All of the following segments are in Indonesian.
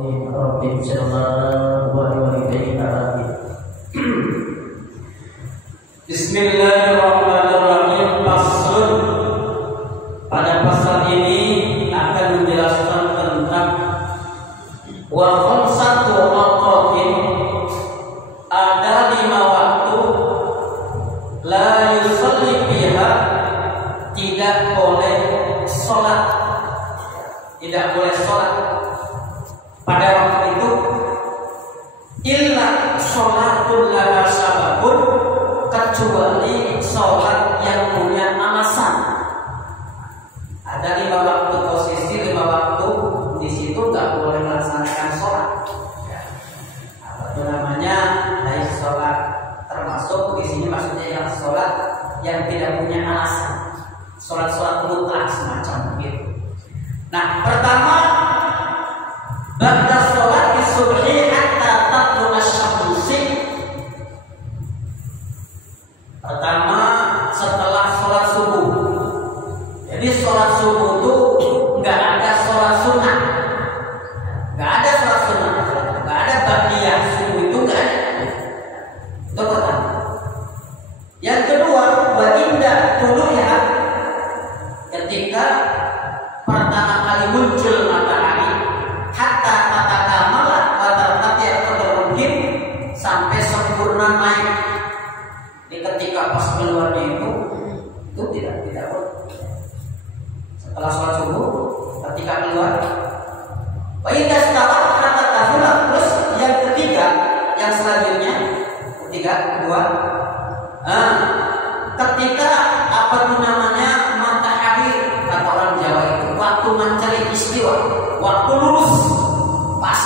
Bismillahirrahmanirrahim. Faslun. Pada pasal ini akan menjelaskan tentang wa khamsatu awqatin, ada 5 waktu la yusalli fiha, tidak boleh sholat, pada waktu itu, illa sholatul laha sababun, kecuali sholat yang punya alasan. Ada 5 waktu, posisi 5 waktu di situ nggak boleh melaksanakan sholat. Apa itu namanya? Dari sholat, termasuk di sini maksudnya yang sholat yang tidak punya alasan, sholat mutlak semacam begitu. Nah, pertama, ba'da sholat subhi hatta tatlu asy-syamsi. Pertama, setelah sholat subuh. Jadi sholat subuh itu nggak ada sholat sunnah, nggak ada baqiyah subuh itu nggak ada. Itu pertama. Yang kedua, wa inda tuluha, ketika pertama kali muncul matahari, hatta tatakamala wa tartafi'a qadar mungkin, sampai sempurna naik. Ini ketika pas keluarnya itu tidak boleh. Setelah sholat subuh, ketika keluar, wa idza stawat hatta tazula. Terus yang ketiga, yang selanjutnya, kedua, ketika apa itu namanya, matahari, kata orang Jawa itu waktu mencari istiwa, waktu lurus, pas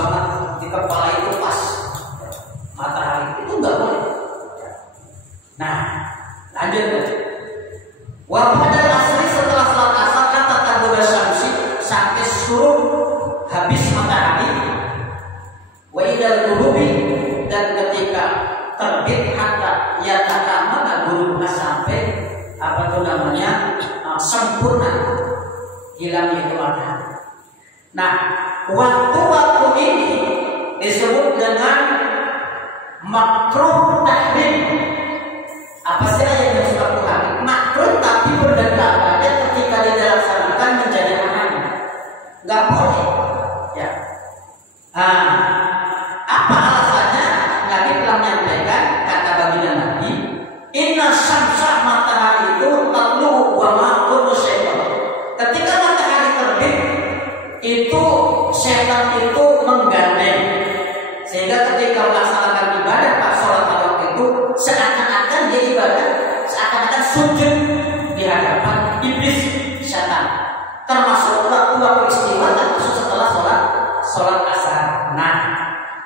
banget di kepala itu pas matahari, itu nggak boleh. Nah, lanjut. Wa pada asri, setelah sholat asar, kata tadura syamsi, sampai suruh habis matahari. Wa idal ghurubi, dan ketika terbit, hatta yatakamala ghurubna, sampai apa itu namanya, sempurna hilangnya itu matahari. Nah, waktu-waktu ini disebut dengan makruh tahrim. Apa sih yang disebut tahrim? Makruh tapi berdasarkan ketika dilaksanakan menjadi haram, nggak boleh. Ya. Apa alasannya? Nabi telah menyampaikan, kata baginda Nabi, inna syamsa, matahari itu tatlu wa ma kullu syaitan. Ketika matahari terbit, itu syaitan itu menggandeng, sehingga ketika melaksanakan ibadah pas sholat pada waktu itu, seakan-akan dia ibadah, seakan-akan sujud di hadapan iblis, syaitan. Termasuk waktu istiwa, termasuk setelah sholat asar. Nah,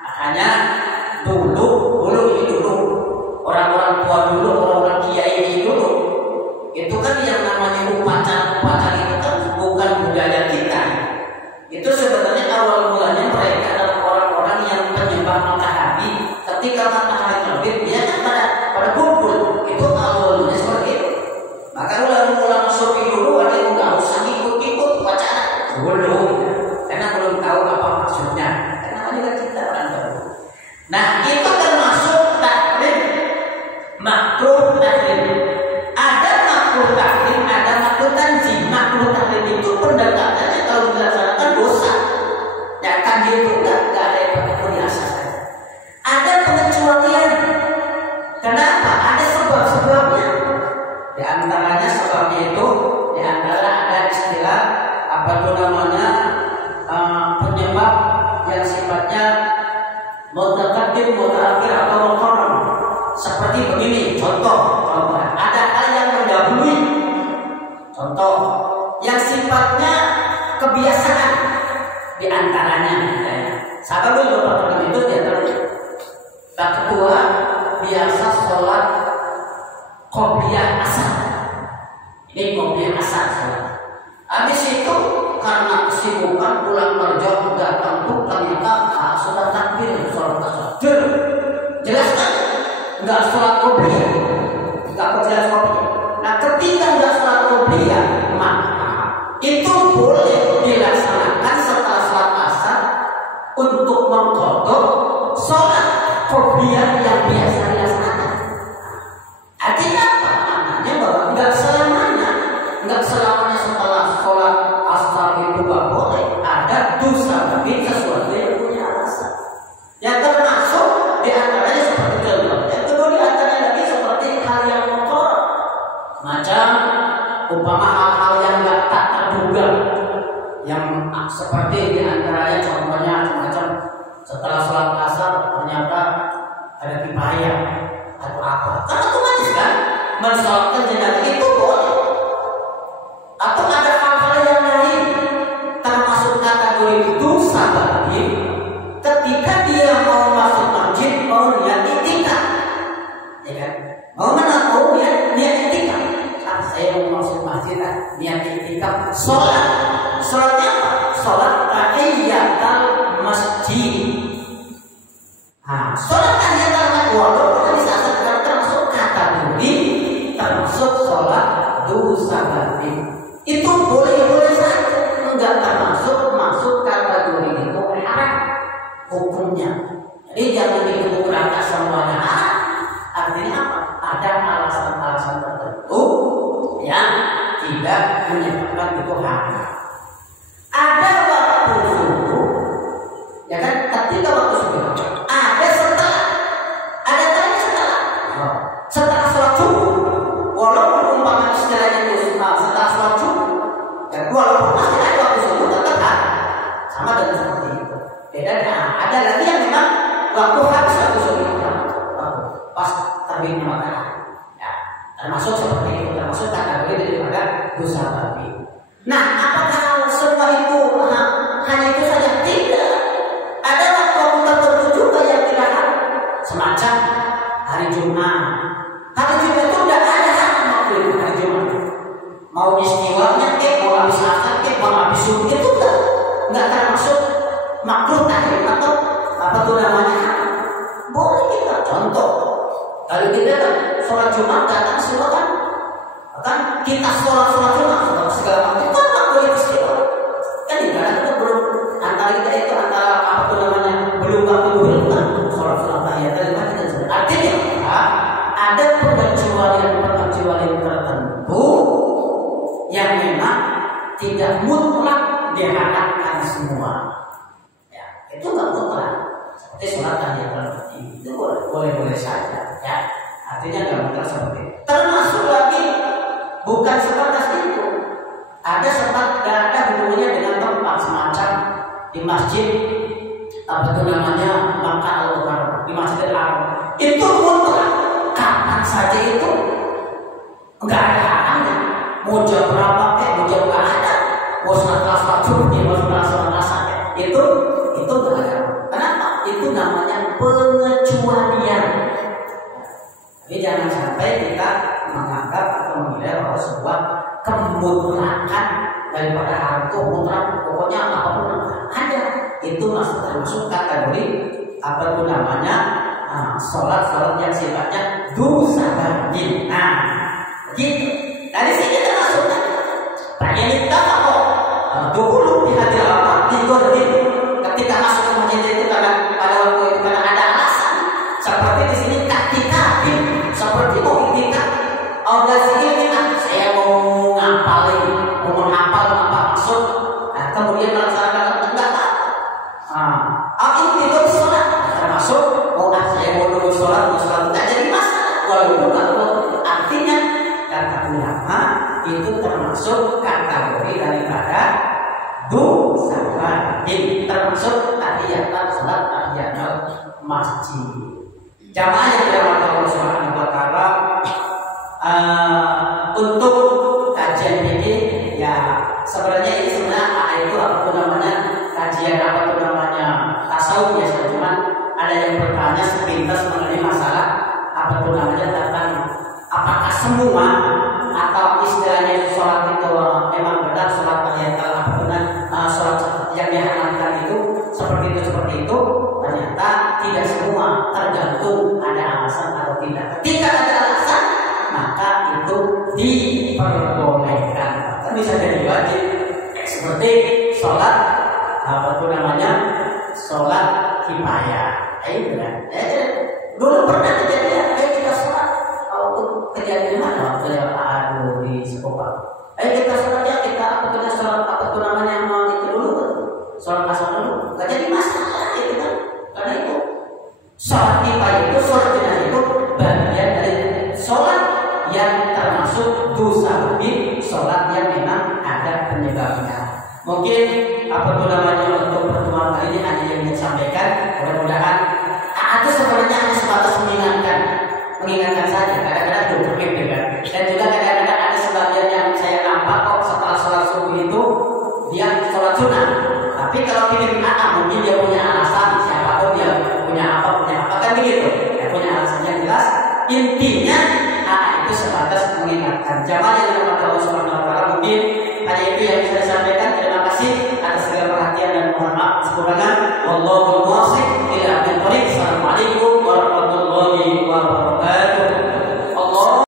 makanya dulu orang-orang tua dulu, orang-orang kiai dulu, itu kan yang namanya upacara itu kan bukan budaya kita. Itu sebenarnya awal mulanya mereka adalah orang-orang yang penyembah matahari. Ketika matahari terbit, dia kan pada kumpul. Itu awal mulanya seperti itu. Maka ulama sufi dulu ada yang nggak usah ikut upacara dulu, karena belum tahu apa maksudnya. Karena juga kita orang baru. Nah, itu termasuk tahrim, makruh tahrim. Ada makruh tahrim, ada makruh tanzih. Makruh tahrim itu pendekatannya kalau dilaksanakan dosa. Ya kan, dia itu nggak ada yang biasa saja. Ada pengecualian. Kenapa? Ada sebab-sebabnya. Di antaranya sebabnya itu, di antara ada istilah apa itu namanya, penyebab yang sifatnya mutaqaddim, mutaakhir atau muqarrar. Seperti begini, contoh, ada hal yang mendahului. Contoh yang sifatnya kebiasaan, di antaranya sababul mutaqaddim itu di antaranya kedua, biasa sholat qobliyah asar. Ini qobliyah asar sholat. Habis itu karena kesibukan pulang kerja datang tuh ternyata sudah takbir sholat asar. Jelas kan? Nggak sholat qobliyah, nggak jelas qobliyah. Nah, ketika nggak sholat qobliyah, maka itu boleh dilaksanakan setelah sholat Seperti di antaranya contohnya macam setelah sholat asar ternyata ada kipayah atau apa, kan otomatis kan mensolatkan jenazah itu boleh. Atau ada hal-hal yang lain termasuk kategori dosa bagi ketika dia mau masuk masjid mau niat iktikaf, ya kan? Mau niat iktikaf. Saya mau masuk masjid niat iktikaf, sholatnya apa? Sholat tahiyatul masjid. Sholat tahiyatul masjid walaupun bisa termasuk kategori termasuk sholat dosa bagi. Itu boleh-boleh saja, enggak termasuk masuk kategori itu haram hukumnya. Jadi jangan dikira semuanya haram. Artinya apa? Ada alasan-alasan tertentu yang tidak menyebabkan itu haram. Ada waktu subuh, ya kan? Ketika waktu subuh, ada setelah, ada tadi setelah sholat subuh. Walaupun umpamanya istilahnya itu setelah sholat subuh, dan walaupun masih ada waktu subuh tetap sama dengan seperti itu. Beda. Ada lagi yang memang waktu habis waktu subuh pas terbitnya matahari. Ya, termasuk seperti itu, termasuk kategori daripada dosa bagi. Nah, apakah semua itu hanya itu saja? Tidak. Ada waktu tertentu juga yang tidak haram. Semacam hari Jumat. Hari Jumat itu tidak ada haram waktu itu hari Jumat. Mau istiwanya mau habis asar mau habis subuh itu enggak termasuk makruh tadi atau apa tuh namanya? Boleh kita contoh. Kalau kita kan sholat Jumat datang semua kan kita sholat Jumat segala macam kan waktu itu istiwa. Kan kita belum antara kita itu antara apa tuh namanya belum kan sholat tahiyatul masjid. Artinya ada pengecualian tertentu yang memang tidak mutlak diharapkan semua. Ya, itu nggak mutlak. Seperti sholat tahiyatul masjid itu boleh saja. Ya, artinya nggak mutlak seperti itu. Termasuk lagi bukan sebatas itu. Ada hubungannya dengan tempat semacam di masjid apa itu namanya Makkah Al-Mukarramah, di Masjidil Haram. Itu mutlak kapan saja itu nggak ada haramnya. Mau jam berapa mau jam nggak ada. Mau sholat subuh mau sholat asar itu nggak ada. Kenapa? Itu namanya pengecualian. Jadi jangan sampai kita menganggap atau mengira bahwa sebuah kemutlakan daripada haram itu mutlak, pokoknya apapun ada. Itu termasuk kategori apa itu namanya sholat yang sifatnya dosa bagi. Nah, gitu. Dari sini termasuk banyak kita kok dulu di hati Allah digoreng ketika masuk ke masjid itu karena pada waktu itu karena ada alasan seperti di sini taktikabin seperti mau iktikaf obligasi ini saya mau ngapalin mau menghafal apa maksud kemudian melaksanakan enggak ini itu sholat termasuk saya mau dulu sholat enggak jadi masalah walaupun artinya kata ulama itu termasuk kategori daripada dosa bagi, termasuk tahiyatul salat tahiyatul masjid. Jamaah yang dirahmati Allah Subhanahu wa taala, untuk kajian ini ya sebenarnya itu apa namanya kajian apa namanya tasawuf ya, cuma ada yang bertanya sepintas mengenai masalah apa namanya tentang apakah semua atau istilahnya sholat itu memang benar sholat tahiyatul apa benar sholat yang diharamkan itu seperti itu ternyata tidak semua, tergantung ada alasan atau tidak. Ketika ada alasan maka itu diperbolehkan, bahkan bisa jadi wajib seperti sholat apa itu namanya sholat kifayah. Dulu pernah kejadian kita sholat kejadian di mana? Di sekolah. Kita sholatnya kita sholat apa itu namanya itu dulu sholat asar dulu. Gak jadi masalah itu kan? Karena itu sholat kifayah itu sholat jenazah itu bagian dari sholat yang termasuk dosa bagi sholat yang memang ada penyebabnya. Mungkin apa itu namanya Sempurnakan. Wallahu